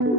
Please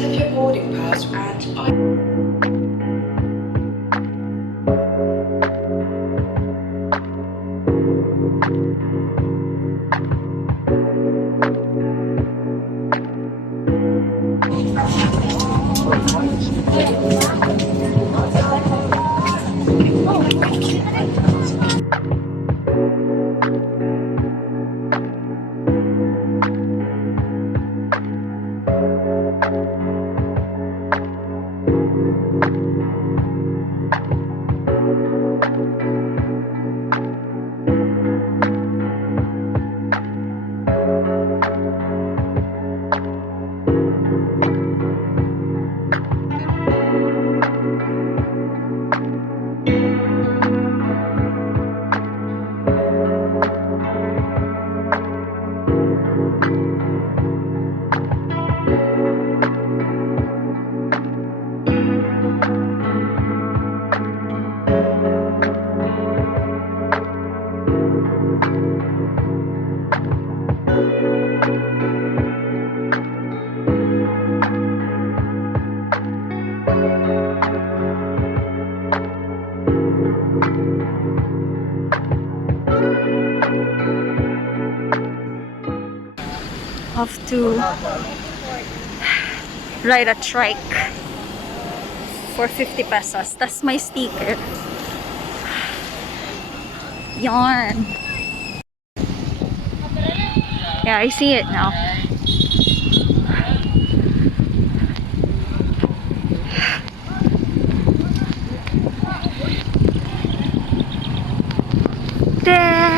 have your boarding pass and have to ride a trike for 50 pesos. That's my sticker. Yarn. Yeah, I see it now. There.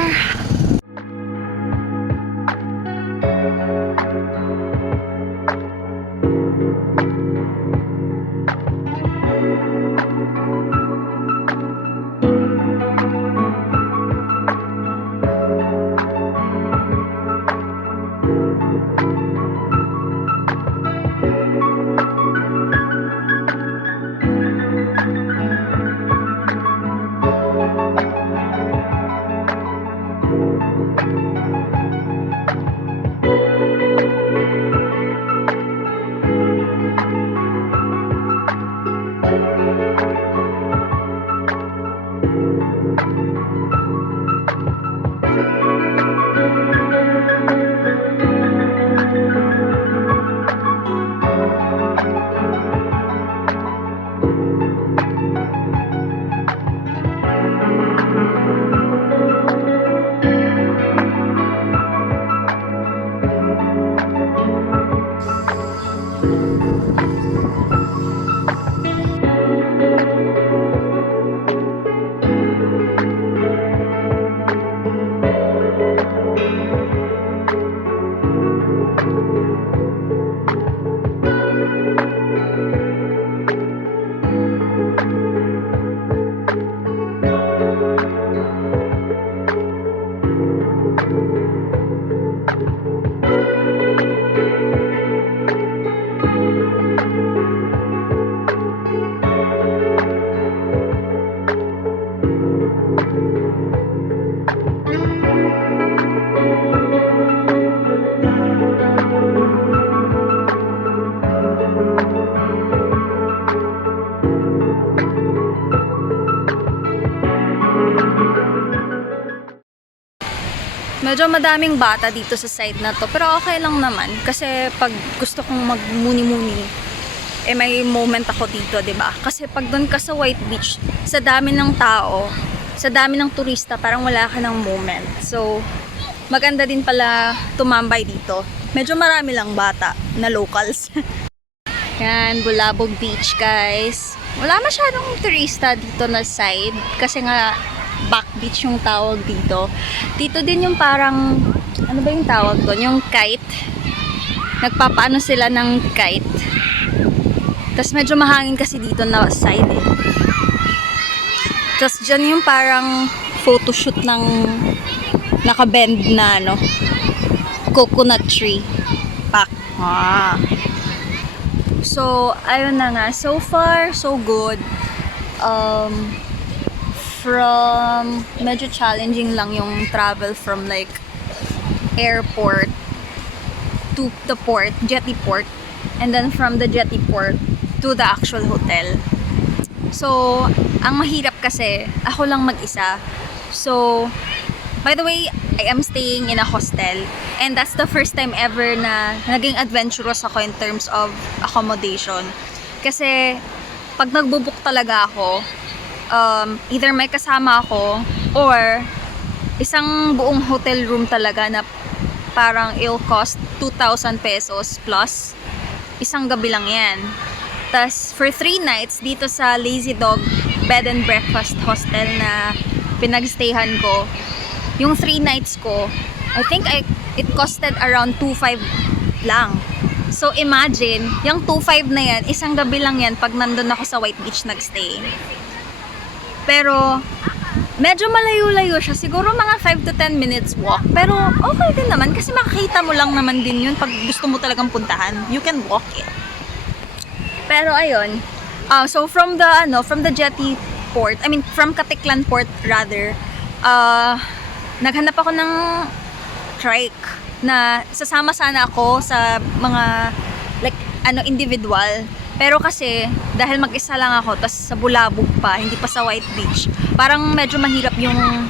Medyo madaming bata dito sa side na to, pero okay lang naman kasi pag gusto kong magmuni-muni eh may moment ako dito, 'di ba? Kasi pag doon ka sa White Beach, sa dami ng tao, sa dami ng turista, parang wala ka ng moment. So maganda din pala tumambay dito. Medyo marami lang bata na locals. Yan, Bulabog Beach, guys. Wala masyadong turista dito na side kasi nga back beach yung tawag dito. Dito din yung parang, ano ba yung tawag doon? Yung kite. Nagpapaano sila ng kite. Tapos medyo mahangin kasi dito na side eh. Tapos dyan yung parang photoshoot ng nakabend na ano, coconut tree. Back. So, ayun na nga. So far, so good. From medyo challenging lang yung travel from like airport to the port, jetty port, and then from the jetty port to the actual hotel. So, ang mahirap kasi ako lang mag-isa. So, by the way, I am staying in a hostel, and that's the first time ever na naging adventurous ako in terms of accommodation. Kasi pag nagbo-book talaga ako, either may kasama ako or isang buong hotel room talaga na parang it'll cost 2,000 pesos plus. Isang gabi lang yan. Tas for 3 nights dito sa Lazy Dog Bed and Breakfast Hostel na pinagstayhan ko, yung 3 nights ko, I think it costed around 2,500 lang. So imagine, yung 2,500 na yan, isang gabi lang yan pag nandun ako sa White Beach nagstay. Pero medyo malayo-layo siya. Siguro mga 5 to 10 minutes walk. Pero okay din naman kasi makikita mo lang naman din yun pag gusto mo talagang puntahan. You can walk it. Pero ayun. So from the jetty port, I mean from Katiklan port rather, naghanap ako ng trike na sasama sana ako sa mga like individual. Pero kasi dahil mag-isa lang ako tas sa Bulabog pa, hindi pa sa White Beach, parang medyo mahirap yung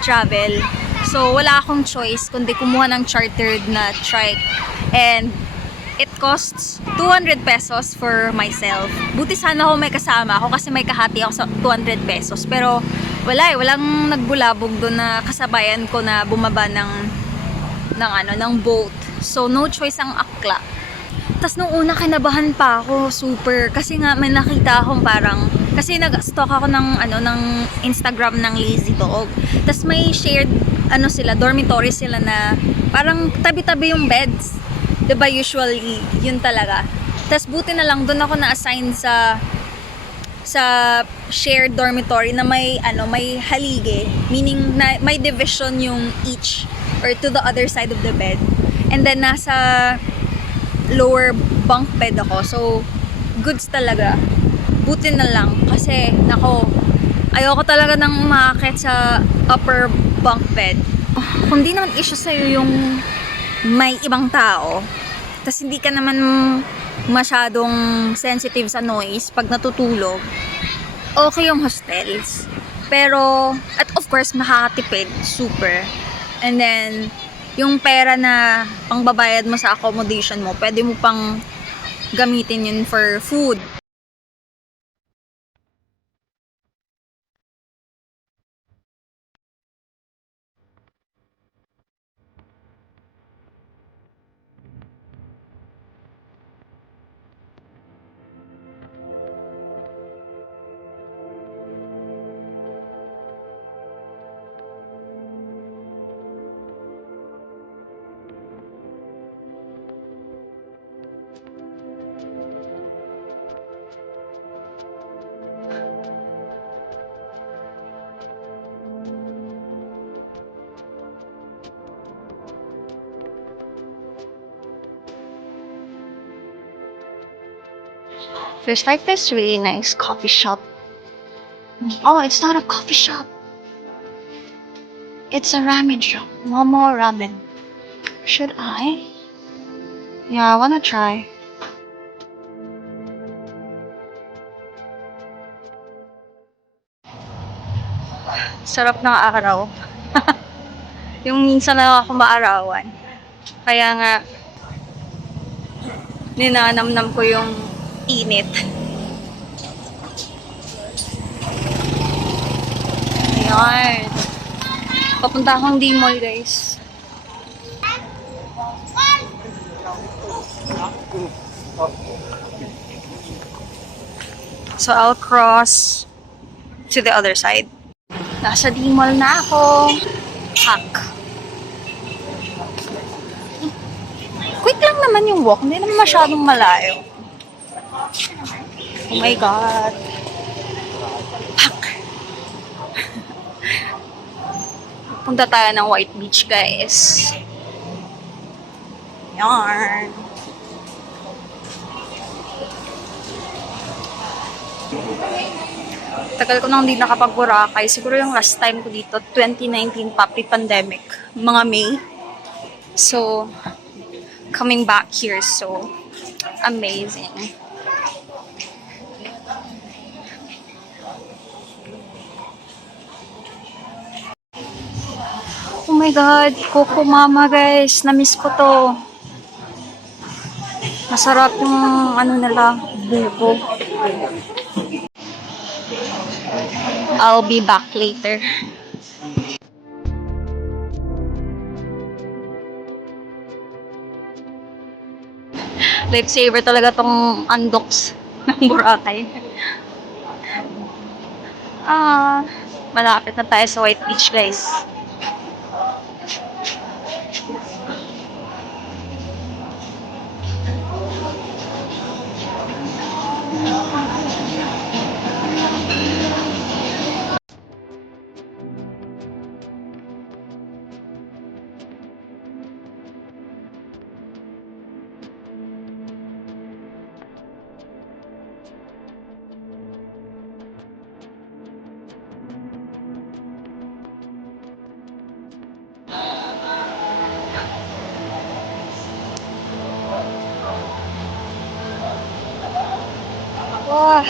travel. So wala akong choice kundi kumuha ng chartered na trike, and it costs 200 pesos for myself. Buti sana ako may kasama ako kasi may kahati ako sa 200 pesos. Pero wala walang nagbulabog doon na kasabayan ko na bumaba ng boat. So no choice ang akla. Tas nung una kinabahan pa ako super kasi nga may nakita akong parang kasi nag-stalk ako ng Instagram ng Lazy Dog. Tas may shared dormitory sila na parang tabi-tabi yung beds. 'Di ba usually yun talaga. Tas buti na lang doon ako na-assign sa shared dormitory na may halige, meaning na may division yung each or to the other side of the bed. And then nasa lower bunk bed ako. So goods talaga. Buti na lang kasi ayoko talaga nang umaakit sa upper bunk bed. Kung di naman issue sa'yo yung may ibang tao, tas hindi ka naman masyadong sensitive sa noise pag natutulog, okay yung hostels. Pero, at of course, makakatipid, super. And then, yung pera na pangbabayad mo sa accommodation mo, pwede mo pang gamitin yun for food. There's like this really nice coffee shop. Oh, it's not a coffee shop. It's a ramen shop. Momo Ramen. Should I? Yeah, I wanna try. Sarap ng araw. Yung minsan lang ako maarawan. Kaya nga, ninanamnam ko yung init. Ayan. Papunta akong D-Mall, guys. So, I'll cross to the other side. Nasa D-Mall na ako. Hack. Quick lang naman yung walk. Hindi naman masyadong malayo. Oh my God. Hack. Punta tayo ng White Beach, guys. Yarn. Tagal ko nang hindi nakapag-Boracay. Siguro yung last time ko dito, 2019 pa, pre-pandemic. Mga May. So, coming back here, so amazing. Oh my God, Coco Mama guys, na-miss ko to. Masarap yung ano nila, buko. I'll be back later. Lifesaver talaga tong Andox ng Boracay. Malapit na tayo sa White Beach, guys. Wow.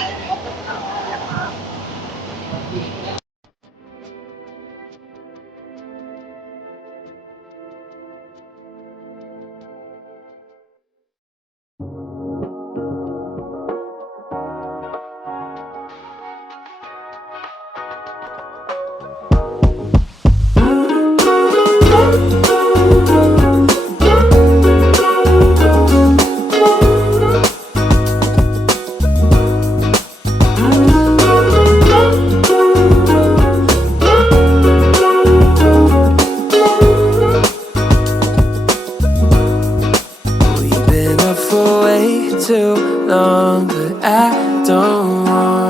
We've been up for way too long, but I don't want